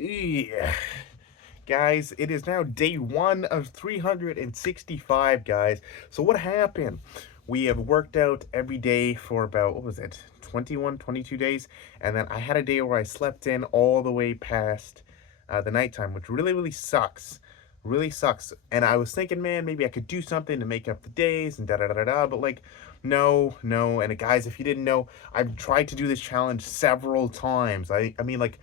Yeah. Guys, it is now day one of 365, guys. So what happened? We have worked out every day for about, what was it, 21, 22 days. And then I had a day where I slept in all the way past the nighttime, which really, really sucks. Really sucks. And I was thinking, man, maybe I could do something to make up the days and da-da-da-da-da. But like, no, no. And guys, if you didn't know, I've tried to do this challenge several times. I mean, like,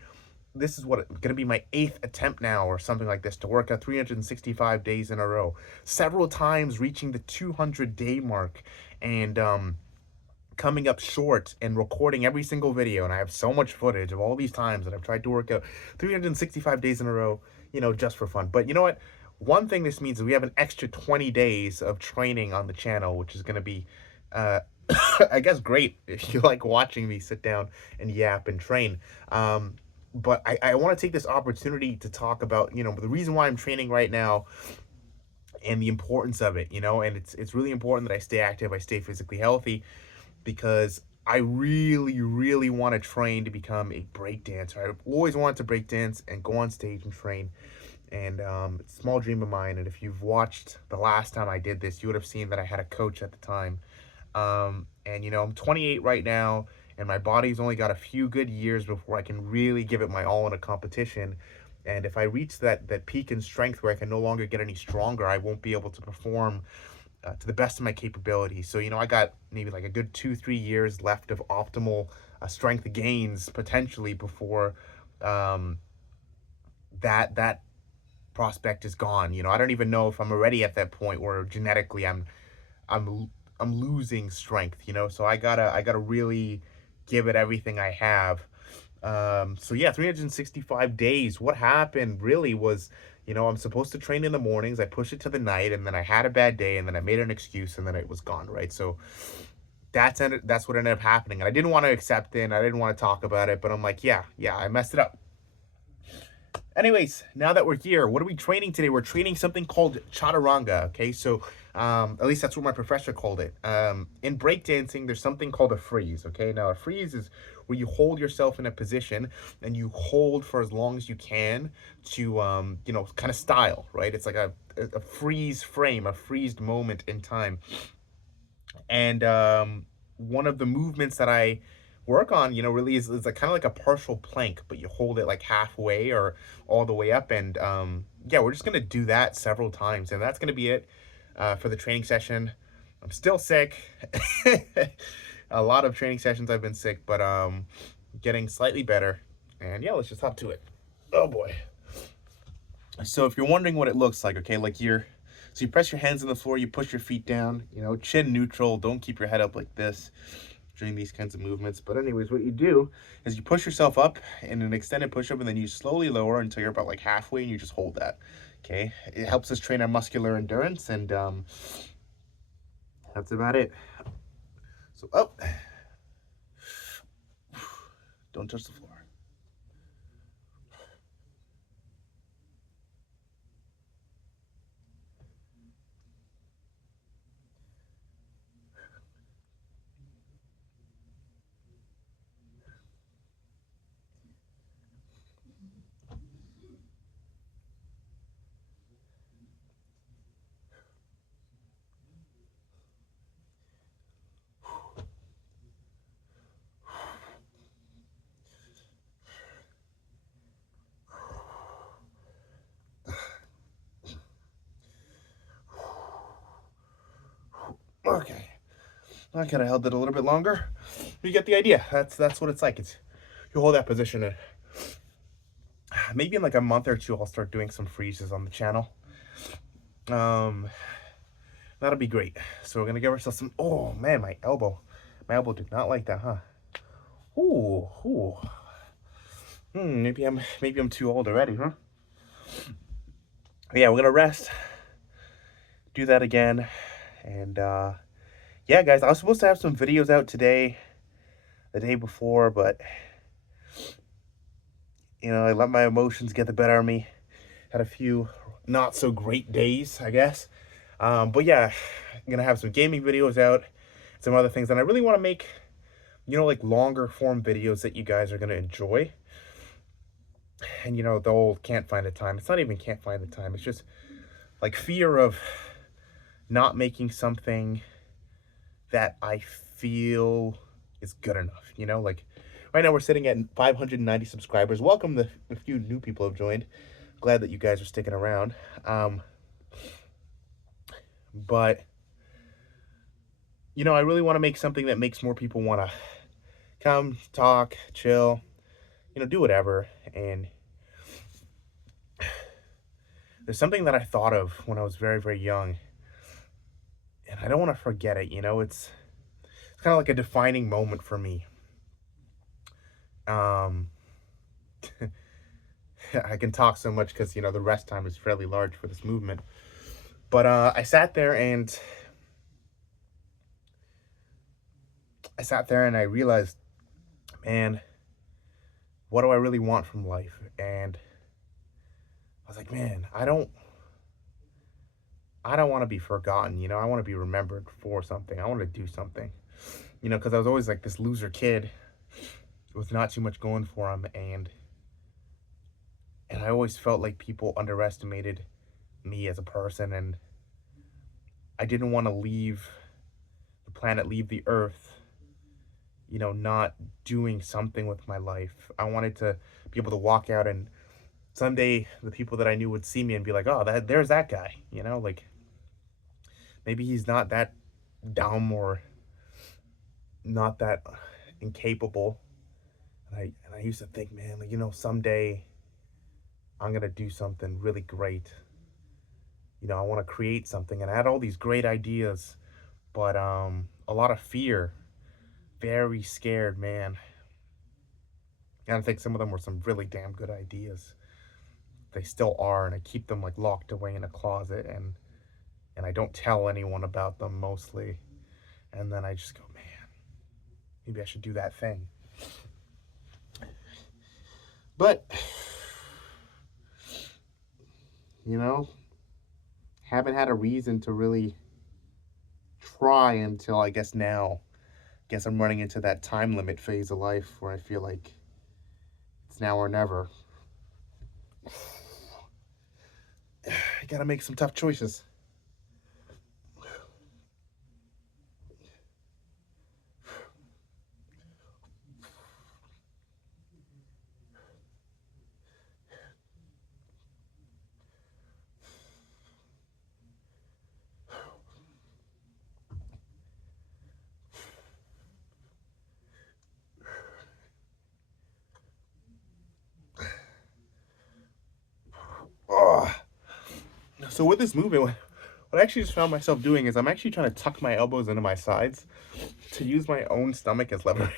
this is what going to be my 8th attempt now or something like this to work out 365 days in a row, several times reaching the 200-day mark, and coming up short and recording every single video. And I have so much footage of all these times that I've tried to work out 365 days in a row, just for fun. But you know what, one thing this means is we have an extra 20 days of training on the channel, which is going to be I guess great if you like watching me sit down and yap and train. But I want to take this opportunity to talk about, the reason why I'm training right now and the importance of it, and it's really important that I stay active, I stay physically healthy, because I really, really want to train to become a break dancer. I've always wanted to break dance and go on stage and train. And it's a small dream of mine. And if you've watched the last time I did this, you would have seen that I had a coach at the time. And I'm 28 right now, and my body's only got a few good years before I can really give it my all in a competition. And if I reach that peak in strength where I can no longer get any stronger, I won't be able to perform to the best of my capabilities. So I got maybe like a good 2-3 years left of optimal strength gains potentially before that prospect is gone. I don't even know if I'm already at that point where genetically I'm I'm losing strength, so I gotta really give it everything I have. So yeah, 365 days. What happened really was, I'm supposed to train in the mornings. I pushed it to the night, and then I had a bad day, and then I made an excuse, and then it was gone, right? So that's what ended up happening. And I didn't want to accept it, and I didn't want to talk about it, but I'm like, yeah, I messed it up. Anyways, now that we're here, what are we training today? We're training something called chaturanga. Okay, so at least that's what my professor called it. In breakdancing, there's something called a freeze. Okay, now a freeze is where you hold yourself in a position and you hold for as long as you can to, kind of style, right? It's like a freeze frame, a freezed moment in time. And one of the movements that I work on, really is like kind of like a partial plank, but you hold it like halfway or all the way up. And yeah, we're just gonna do that several times, and that's gonna be it for the training session. I'm still sick. A lot of training sessions I've been sick, but getting slightly better. And yeah, let's just hop to it. Oh boy. So if you're wondering what it looks like, okay, like so you press your hands on the floor, you push your feet down, chin neutral, don't keep your head up like this during these kinds of movements. But anyways, what you do is you push yourself up in an extended push-up, and then you slowly lower until you're about like halfway, and you just hold that, okay? It helps us train our muscular endurance, and that's about it. So up, don't touch the floor. Okay, I could have held it a little bit longer. You get the idea. That's what it's like. It's you hold that position, and maybe in like a month or two I'll start doing some freezes on the channel. Um, that'll be great. So we're gonna give ourselves some. Oh man, my elbow did not like that, huh? Ooh. Maybe I'm too old already, huh? But yeah, we're gonna rest, do that again, and yeah, guys, I was supposed to have some videos out today, the day before, but I let my emotions get the better of me. Had a few not so great days, I guess. But yeah, I'm gonna have some gaming videos out, some other things, and I really want to make, like longer form videos that you guys are gonna enjoy. And, you know, the old can't find the time. It's not even can't find the time. It's just like fear of not making something that I feel is good enough, you know? Like right now we're sitting at 590 subscribers. Welcome the few new people have joined. Glad that you guys are sticking around. But you know, I really want to make something that makes more people want to come, talk, chill, you know, do whatever. And there's something that I thought of when I was very, very young, and I don't want to forget it, you know? It's kind of like a defining moment for me. Um I can talk so much because, you know, the rest time is fairly large for this movement. But I sat there and I realized, man, what do I really want from life? And I was like, man, I don't want to be forgotten, you know. I want to be remembered for something. I want to do something. You know, because I was always like this loser kid with not too much going for him, and I always felt like people underestimated me as a person, and I didn't want to leave the planet, leave the earth, you know, not doing something with my life. I wanted to be able to walk out and someday the people that I knew would see me and be like, "Oh, there's that guy," you know, like maybe he's not that dumb or not that incapable. And I used to think, man, like, you know, someday I'm gonna do something really great. You know, I want to create something, and I had all these great ideas, but a lot of fear, very scared, man. And I think some of them were some really damn good ideas. They still are, and I keep them like locked away in a closet, and I don't tell anyone about them mostly. And then I just go, man, maybe I should do that thing. But you know, haven't had a reason to really try until I guess now. Guess I'm running into that time limit phase of life where I feel like it's now or never. I gotta make some tough choices. Ugh. So with this movement, what I actually just found myself doing is I'm actually trying to tuck my elbows into my sides to use my own stomach as leverage.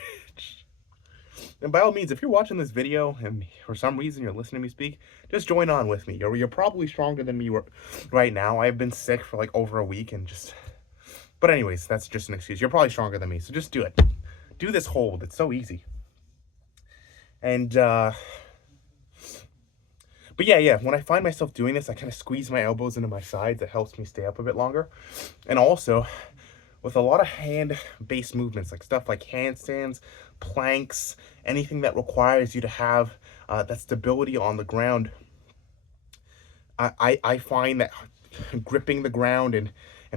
And by all means, if you're watching this video and for some reason you're listening to me speak, just join on with me. You're probably stronger than me right now. I've been sick for like over a week and just... But anyways, that's just an excuse. You're probably stronger than me, so just do it. Do this hold. It's so easy. And, but yeah, when I find myself doing this, I kind of squeeze my elbows into my sides. It helps me stay up a bit longer. And also, with a lot of hand-based movements, like stuff like handstands, planks, anything that requires you to have that stability on the ground, I find that gripping the ground and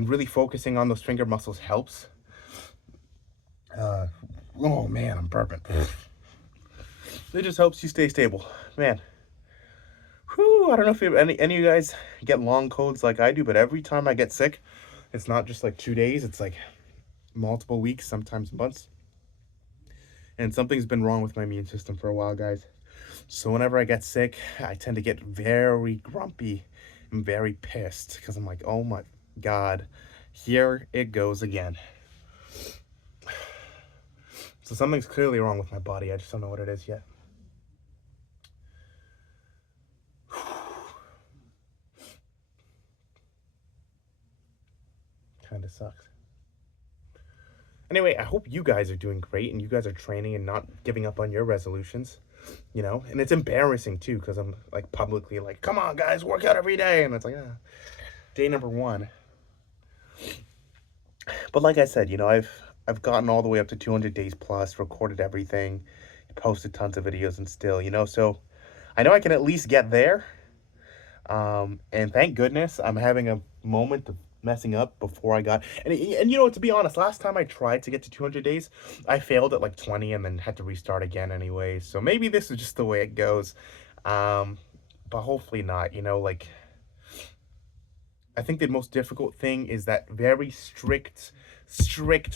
really focusing on those finger muscles helps. Oh man, I'm burping. It just helps you stay stable, man. Whew, I don't know if any of you guys get long colds like I do, but every time I get sick, it's not just like 2 days, it's like multiple weeks, sometimes months. And something's been wrong with my immune system for a while, guys. So whenever I get sick, I tend to get very grumpy and very pissed because I'm like, oh my God, here it goes again. So something's clearly wrong with my body. I just don't know what it is yet. Kind of sucks. Anyway, I hope you guys are doing great and you guys are training and not giving up on your resolutions, you know? And it's embarrassing too because I'm like publicly like, come on guys, work out every day. And it's like, day number 1. But like I said, you know, I've gotten all the way up to 200 days plus, recorded everything, posted tons of videos and still, you know, so I know I can at least get there. And thank goodness I'm having a moment of messing up before I got, and you know, to be honest, last time I tried to get to 200 days, I failed at like 20 and then had to restart again anyway. So maybe this is just the way it goes. Um, but hopefully not, you know, like I think the most difficult thing is that very strict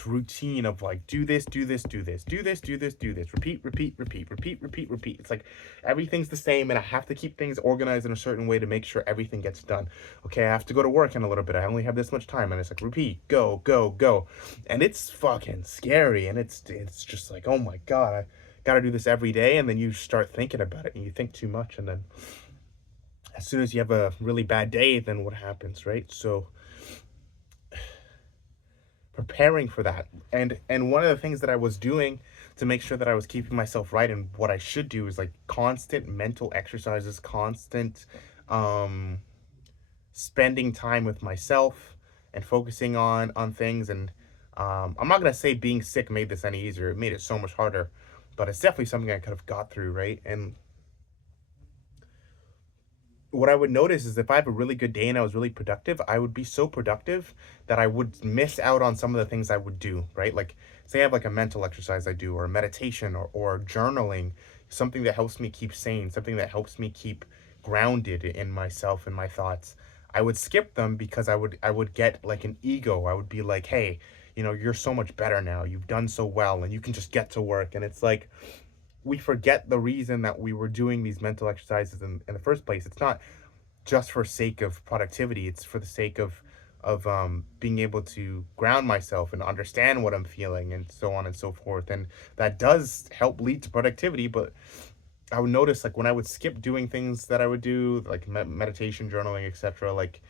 routine of like do this, do this, do this, do this, do this, do this, repeat, repeat, repeat, repeat, repeat, repeat. It's like everything's the same and I have to keep things organized in a certain way to make sure everything gets done. Okay, I have to go to work in a little bit. I only have this much time, and it's like repeat, go, go, go. And it's fucking scary, and it's just like, oh my God, I gotta do this every day. And then you start thinking about it and you think too much, and then as soon as you have a really bad day, then what happens, right? So preparing for that, and one of the things that I was doing to make sure that I was keeping myself right and what I should do is like constant mental exercises, constant um spending time with myself and focusing on things. And I'm not gonna say being sick made this any easier. It made it so much harder, but it's definitely something I could have got through, right? And what I would notice is if I have a really good day and I was really productive, I would be so productive that I would miss out on some of the things I would do, right? Like, say I have like a mental exercise I do, or meditation, or journaling, something that helps me keep sane, something that helps me keep grounded in myself and my thoughts. I would skip them because I would get like an ego. I would be like, hey, you know, you're so much better now. You've done so well and you can just get to work. And it's like, we forget the reason that we were doing these mental exercises in the first place. It's not just for sake of productivity. It's for the sake of being able to ground myself and understand what I'm feeling and so on and so forth. And that does help lead to productivity. But I would notice like when I would skip doing things that I would do, like meditation, journaling, etc., like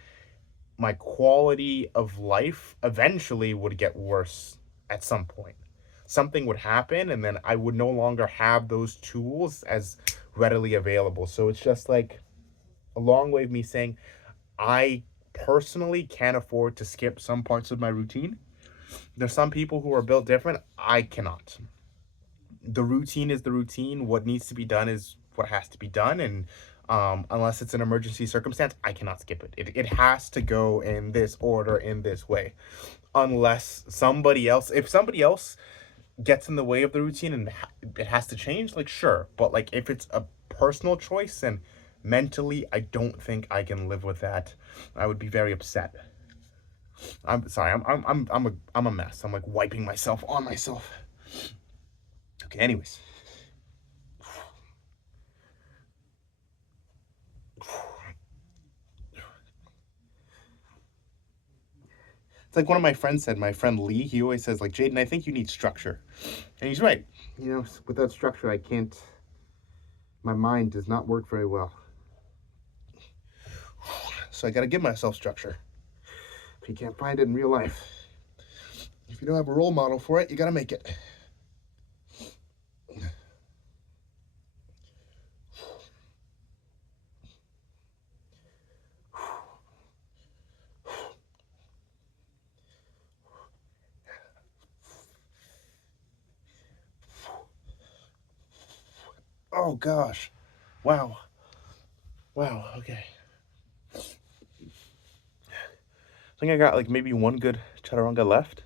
my quality of life eventually would get worse at some point. Something would happen, and then I would no longer have those tools as readily available. So it's just like a long way of me saying I personally can't afford to skip some parts of my routine. There's some people who are built different. I cannot. The routine is the routine. What needs to be done is what has to be done. And unless it's an emergency circumstance, I cannot skip it. It has to go in this order, in this way. Unless somebody else, if somebody else gets in the way of the routine and it has to change, like, sure. But like if it's a personal choice and mentally I don't think I can live with that, I would be very upset. I'm sorry, I'm a mess. I'm like wiping myself on myself. Okay, anyways. It's like one of my friends said, my friend Lee, he always says, like, Jaden, I think you need structure. And he's right. You know, without structure, I can't, my mind does not work very well. So I gotta give myself structure. If you can't find it in real life, if you don't have a role model for it, you gotta make it. Oh gosh. Wow. Wow. Okay. I think I got like maybe one good chaturanga left.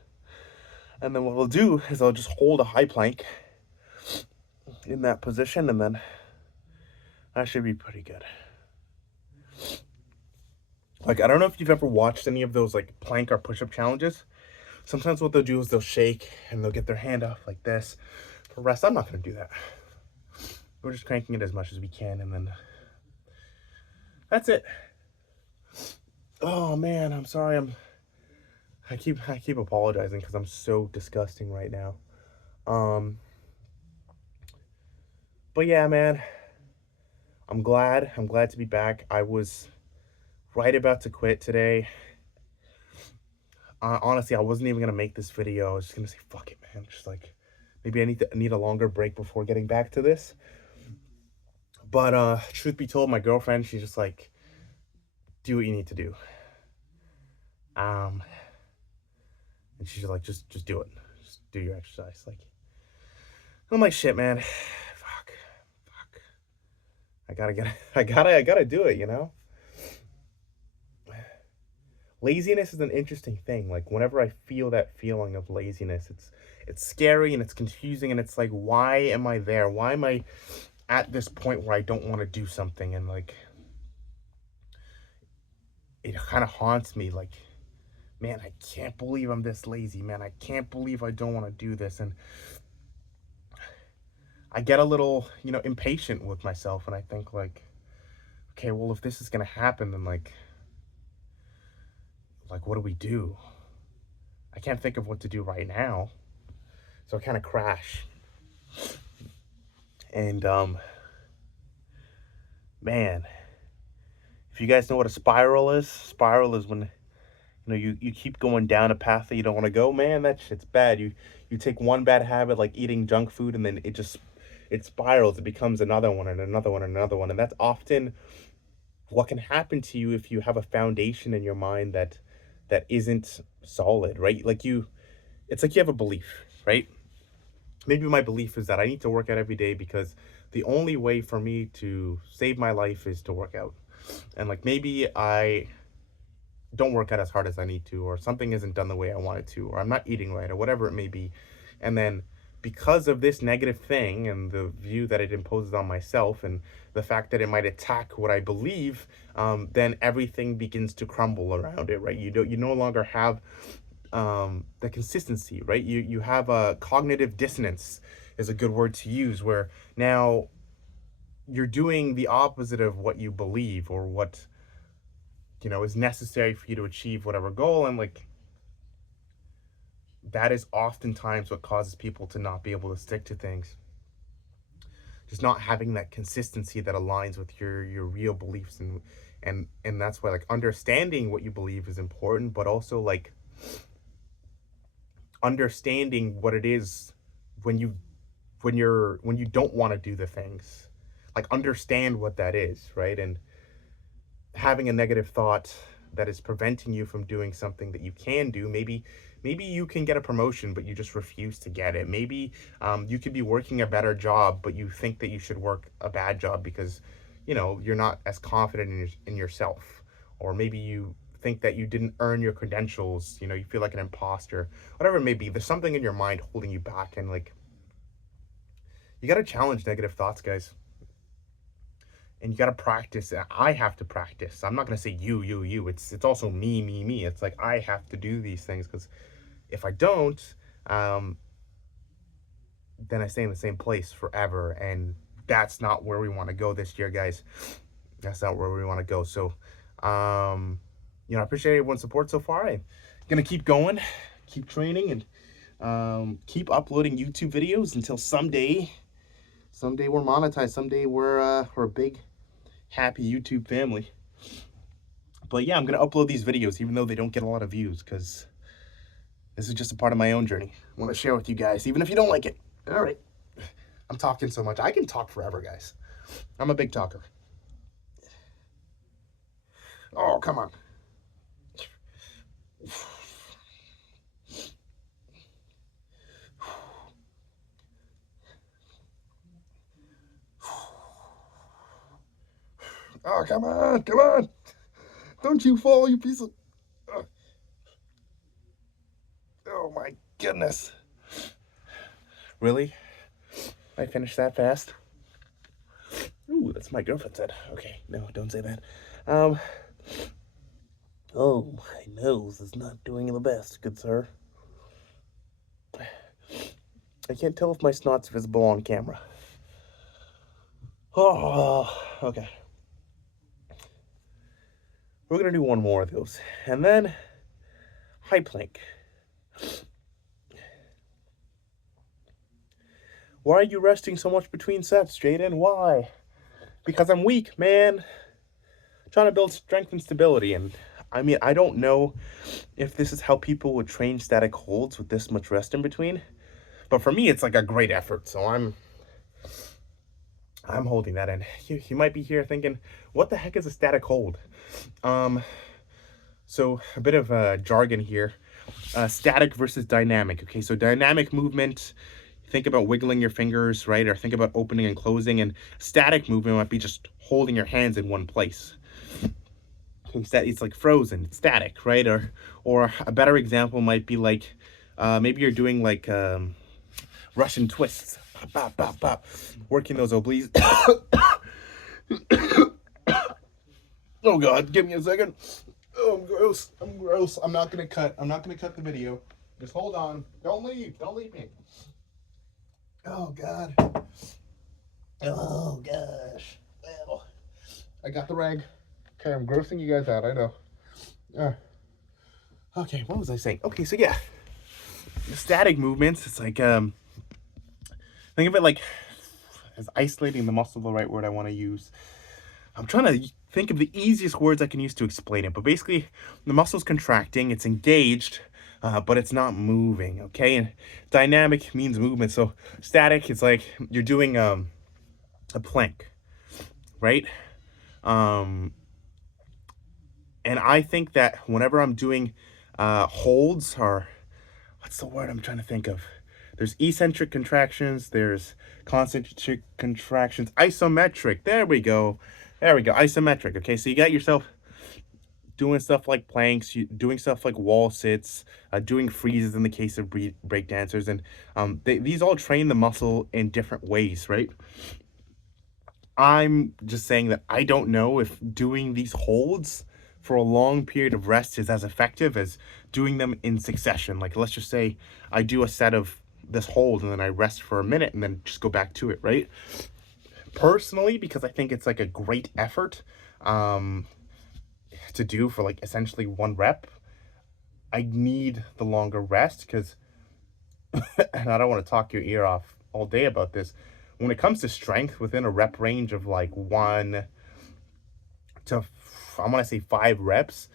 And then what I'll do is I'll just hold a high plank in that position, and then that should be pretty good. Like, I don't know if you've ever watched any of those like plank or push-up challenges. Sometimes what they'll do is they'll shake and they'll get their hand off like this. For rest, I'm not gonna do that. We're just cranking it as much as we can, and then that's it. Oh man, I'm sorry. I keep apologizing because I'm so disgusting right now. Um, but yeah, man, I'm glad. I'm glad to be back. I was right about to quit today. Honestly, I wasn't even gonna make this video. I was just gonna say, fuck it, man. Just like maybe I need a longer break before getting back to this. But truth be told, my girlfriend, she's just like, do what you need to do. Um, and she's like, just do it. Just do your exercise. Like, I'm like, shit, man. Fuck. I gotta get, I gotta do it, Laziness is an interesting thing. Like whenever I feel that feeling of laziness, it's scary and it's confusing and it's like, why am I there? Why am I at this point where I don't want to do something? And like it kind of haunts me like, man, I can't believe I'm this lazy, man. I can't believe I don't want to do this. And I get a little, impatient with myself and I think like, okay, well if this is going to happen then like what do we do? I can't think of what to do right now. So I kind of crash. And man, if you guys know what a spiral is when you keep going down a path that you don't want to go. Man, that shit's bad. You take one bad habit like eating junk food and then it spirals. It becomes another one and another one and another one. And that's often what can happen to you if you have a foundation in your mind that isn't solid, right? It's like you have a belief, right? Maybe my belief is that I need to work out every day because the only way for me to save my life is to work out. And like maybe I don't work out as hard as I need to, or something isn't done the way I want it to, or I'm not eating right, or whatever it may be. And then because of this negative thing and the view that it imposes on myself and the fact that it might attack what I believe, then everything begins to crumble around it, right? You no longer have the consistency, right? You have a cognitive dissonance is a good word to use, where now you're doing the opposite of what you believe or what is necessary for you to achieve whatever goal. And like that is oftentimes what causes people to not be able to stick to things, just not having that consistency that aligns with your real beliefs. And that's why like understanding what you believe is important, but also like understanding what it is when you don't want to do the things, like understand what that is, right? And having a negative thought that is preventing you from doing something that you can do. Maybe you can get a promotion but you just refuse to get it. Maybe you could be working a better job but you think that you should work a bad job because you're not as confident in yourself. Or maybe you think that you didn't earn your credentials, you feel like an imposter. Whatever it may be, there's something in your mind holding you back. And like you got to challenge negative thoughts, guys. And you got to practice. I have to practice. I'm not going to say you. It's also me. It's like I have to do these things, because if I don't, then I stay in the same place forever. And that's not where we want to go this year, guys. That's not where we want to go. So, I appreciate everyone's support so far. I'm going to keep going, keep training, and keep uploading YouTube videos until someday we're monetized. Someday we're a big, happy YouTube family. But yeah, I'm gonna upload these videos even though they don't get a lot of views, because this is just a part of my own journey. I want to share with you guys, even if you don't like it. All right, I'm talking so much. I can talk forever, guys. I'm a big talker. Oh, come on. Oh, come on. Don't you fall, you piece of... Oh, my goodness. Really? I finished that fast? Ooh, that's my girlfriend's head. Okay, no, don't say that. Oh, my nose is not doing the best, good sir. I can't tell if my snot's visible on camera. Oh, okay. We're gonna do one more of those. And then, high plank. Why are you resting so much between sets, Jaden? Why? Because I'm weak, man. Trying to build strength and stability. And I mean, I don't know if this is how people would train static holds with this much rest in between. But for me, it's like a great effort. So I'm holding that in. You might be here thinking, what the heck is a static hold? So a bit of jargon here. Static versus dynamic. Okay, so dynamic movement, think about wiggling your fingers, right? Or think about opening and closing. And static movement might be just holding your hands in one place. It's like frozen, it's static, right? Or a better example might be like maybe you're doing like Russian twists, bop, bop, bop, working those obliques. Oh God, give me a second. Oh, I'm gross. I'm gross. I'm not gonna cut. I'm not gonna cut the video. Just hold on. Don't leave. Don't leave me. Oh God. Oh gosh. Well, I got the rag. Okay, I'm grossing you guys out. I know. Okay, what was I saying? Okay, so yeah, the static movements. It's like think of it like as isolating the muscle. The right word I want to use. I'm trying to think of the easiest words I can use to explain it, but basically, the muscle's contracting. It's engaged. But it's not moving, okay? And dynamic means movement. So static, it's like you're doing a plank, right? And I think that whenever I'm doing holds, or what's the word I'm trying to think of? There's eccentric contractions, there's concentric contractions, isometric. There we go. There we go. Isometric. Okay, so you got yourself doing stuff like planks, doing stuff like wall sits, doing freezes in the case of break dancers, and these all train the muscle in different ways, right? I'm just saying that I don't know if doing these holds for a long period of rest is as effective as doing them in succession. Like, let's just say I do a set of this hold and then I rest for a minute and then just go back to it, right? Personally, because I think it's like a great effort to do for like essentially one rep, I need the longer rest because, and I don't want to talk your ear off all day about this. When it comes to strength within a rep range of like 1 to, I'm gonna say 5 reps,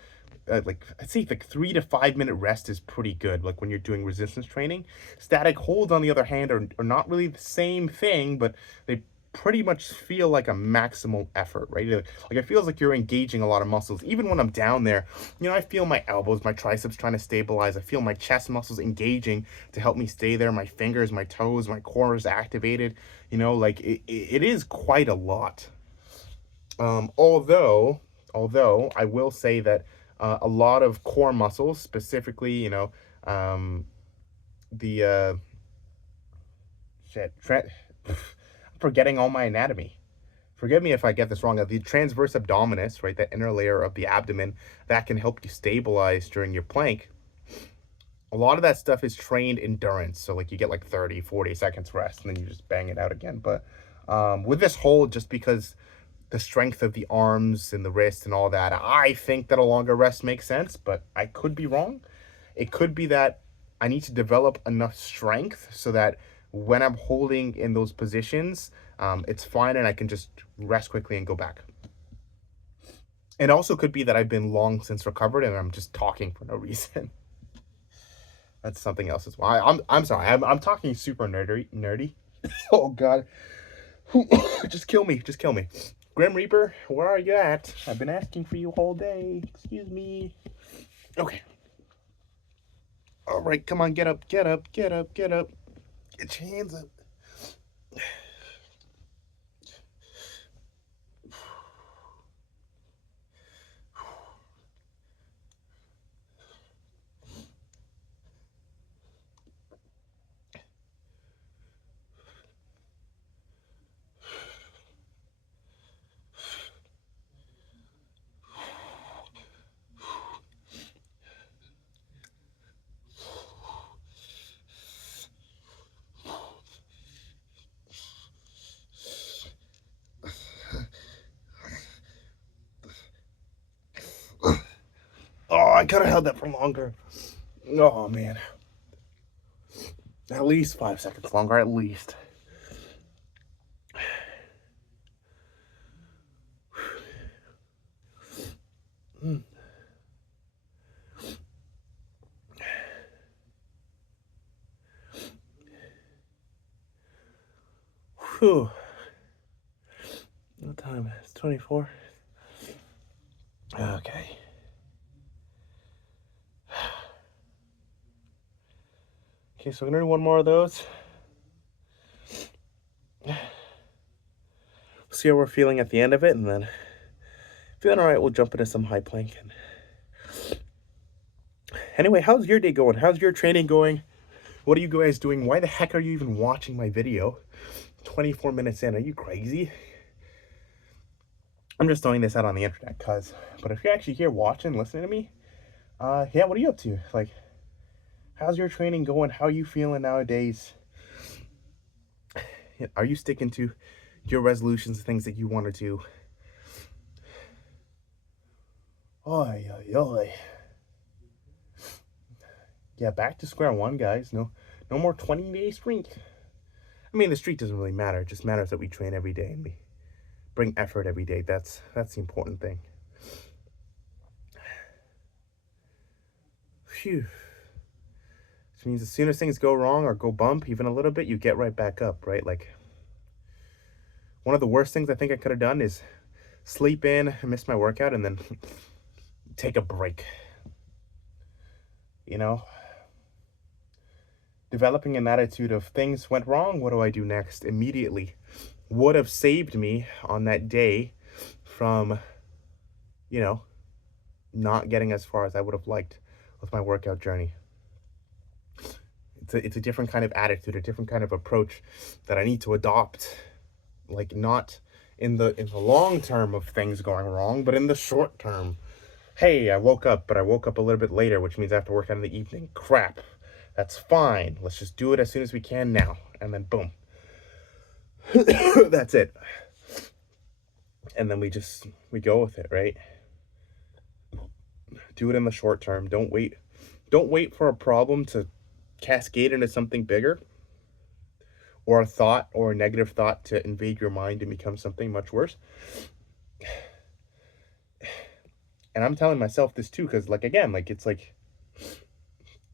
like I'd say like 3 to 5 minute rest is pretty good. Like when you're doing resistance training, static holds on the other hand are not really the same thing, but they pretty much feel like a maximal effort, right? Like it feels like you're engaging a lot of muscles. Even when I'm down there, I feel my elbows, my triceps trying to stabilize. I feel my chest muscles engaging to help me stay there. My fingers, my toes, my core is activated. Like it is quite a lot. Although I will say that a lot of core muscles, specifically, the shit, I'm forgetting all my anatomy. Forgive me if I get this wrong. The transverse abdominis, right, that inner layer of the abdomen, that can help you stabilize during your plank. A lot of that stuff is trained endurance. So like you get like 30, 40 seconds rest and then you just bang it out again. But with this hold, just because the strength of the arms and the wrist and all that, I think that a longer rest makes sense, but I could be wrong. It could be that I need to develop enough strength so that when I'm holding in those positions, it's fine and I can just rest quickly and go back. It also could be that I've been long since recovered and I'm just talking for no reason. That's something else as well. I'm sorry. I'm talking super nerdy. Oh God. Just kill me. Just kill me. Grim Reaper, where are you at? I've been asking for you all day. Excuse me. Okay. All right, come on, get up, get up, get up, get up. Get your hands up. Oh, I could have held that for longer. Oh, man. At least 5 seconds longer, at least. Whew. What time? It's 24. Okay. Okay, so we're gonna do one more of those. see how we're feeling at the end of it, and then feeling all right, we'll jump into some high plank. And anyway, how's your day going? How's your training going? What are you guys doing? Why the heck are you even watching my video 24 minutes in? Are you crazy? I'm just throwing this out on the internet, but if you're actually here watching, listening to me, yeah, what are you up to? Like, how's your training going? How are you feeling nowadays? Are you sticking to your resolutions, things that you want to do? Oy, oy, oy. Yeah, back to square one, guys. No more 20-day streak. I mean, the streak doesn't really matter. It just matters that we train every day and we bring effort every day. That's the important thing. Phew. Which means as soon as things go wrong or go bump even a little bit, you get right back up, right? Like, one of the worst things I think I could have done is sleep in, miss my workout, and then take a break. You know? Developing an attitude of things went wrong, what do I do next? Immediately would have saved me on that day from, not getting as far as I would have liked with my workout journey. It's a different kind of attitude, a different kind of approach that I need to adopt. Like, not in the long term of things going wrong, but in the short term. Hey, I woke up, but I woke up a little bit later, which means I have to work out in the evening. Crap. That's fine. Let's just do it as soon as we can now. And then boom. That's it. And then we go with it, right? Do it in the short term. Don't wait for a problem to cascade into something bigger, or a thought or a negative thought to invade your mind and become something much worse. And I'm telling myself this too, because it's like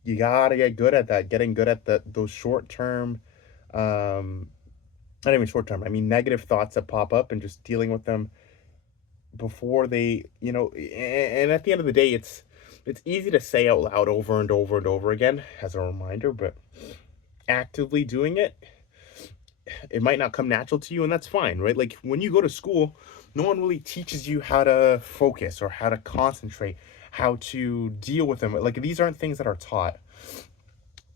you gotta get good at that, getting good at those short-term, not even short-term, I mean negative thoughts that pop up, and just dealing with them before they, and at the end of the day, it's easy to say out loud over and over and over again as a reminder, but actively doing it, it might not come natural to you, and that's fine, right? Like, when you go to school, no one really teaches you how to focus or how to concentrate, how to deal with them. Like, these aren't things that are taught.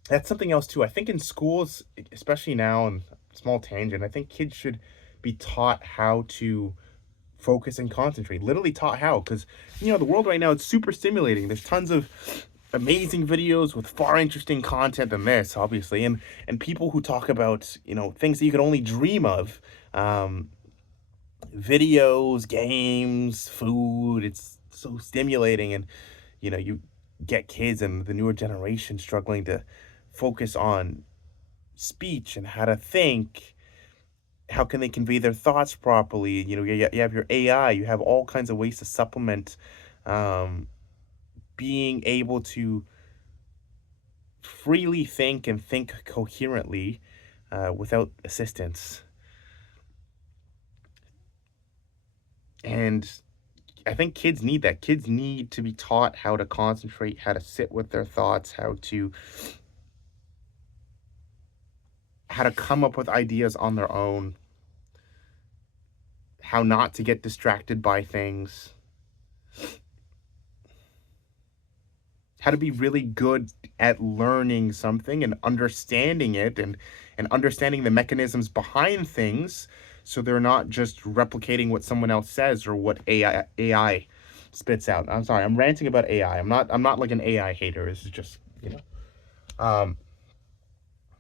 That's something else too. I think in schools, especially now, and small tangent, I think kids should be taught how to focus and concentrate. Literally taught how, because the world right now, it's super stimulating. There's tons of amazing videos with far interesting content than this, obviously, and people who talk about things that you could only dream of, videos, games, food. It's so stimulating, and you get kids and the newer generation struggling to focus on speech and how to think. How can they convey their thoughts properly? You have your AI, you have all kinds of ways to supplement being able to freely think and think coherently without assistance. And I think kids need that. Kids need to be taught how to concentrate, how to sit with their thoughts, how to come up with ideas on their own, how not to get distracted by things, how to be really good at learning something and understanding it, and understanding the mechanisms behind things, so they're not just replicating what someone else says or what AI spits out. I'm sorry, I'm ranting about AI. I'm not like an AI hater. This is just,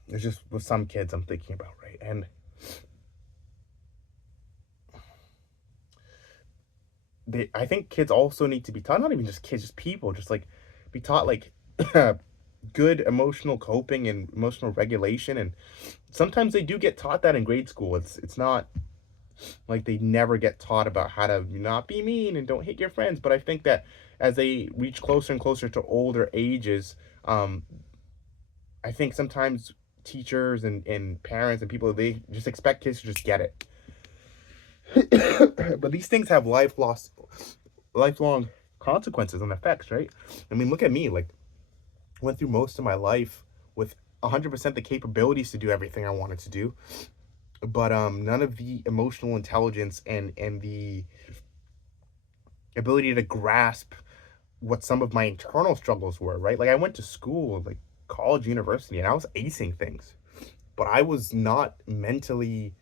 it's just with some kids I'm thinking about, right? And I think kids also need to be taught, not even just kids, just people, just like be taught like good emotional coping and emotional regulation. And sometimes they do get taught that in grade school. It's not like they never get taught about how to not be mean and don't hit your friends. But I think that as they reach closer and closer to older ages, I think sometimes teachers and parents and people, they just expect kids to just get it. But these things have lifelong consequences and effects, right? I mean, look at me. Like, went through most of my life with 100% the capabilities to do everything I wanted to do. but none of the emotional intelligence and the ability to grasp what some of my internal struggles were, right? Like I went to school, like college, university, and I was acing things, but I was not mentally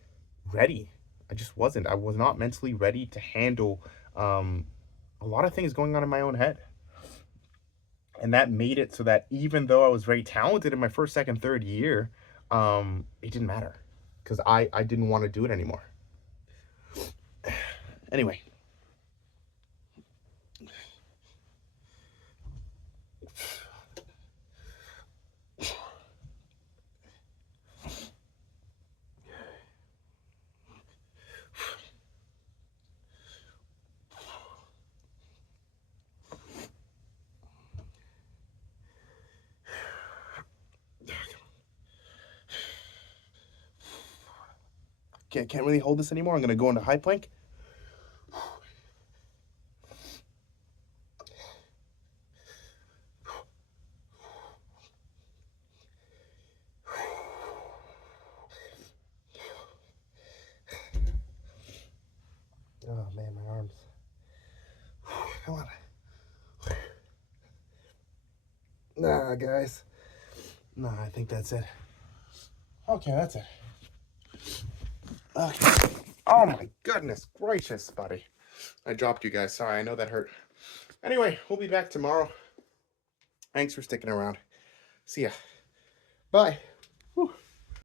ready. I just wasn't. I was not mentally ready to handle um, a lot of things going on in my own head. And that made it so that even though I was very talented in my first, second, third year, it didn't matter because I didn't want to do it anymore. Anyway, can't really hold this anymore. I'm gonna go into high plank. Oh man, my arms. Come on. Nah, guys. Nah, I think that's it. Okay, that's it. Okay. Oh my goodness gracious, buddy. I dropped you guys. Sorry, I know that hurt. Anyway, we'll be back tomorrow. Thanks for sticking around. See ya. Bye. Whew.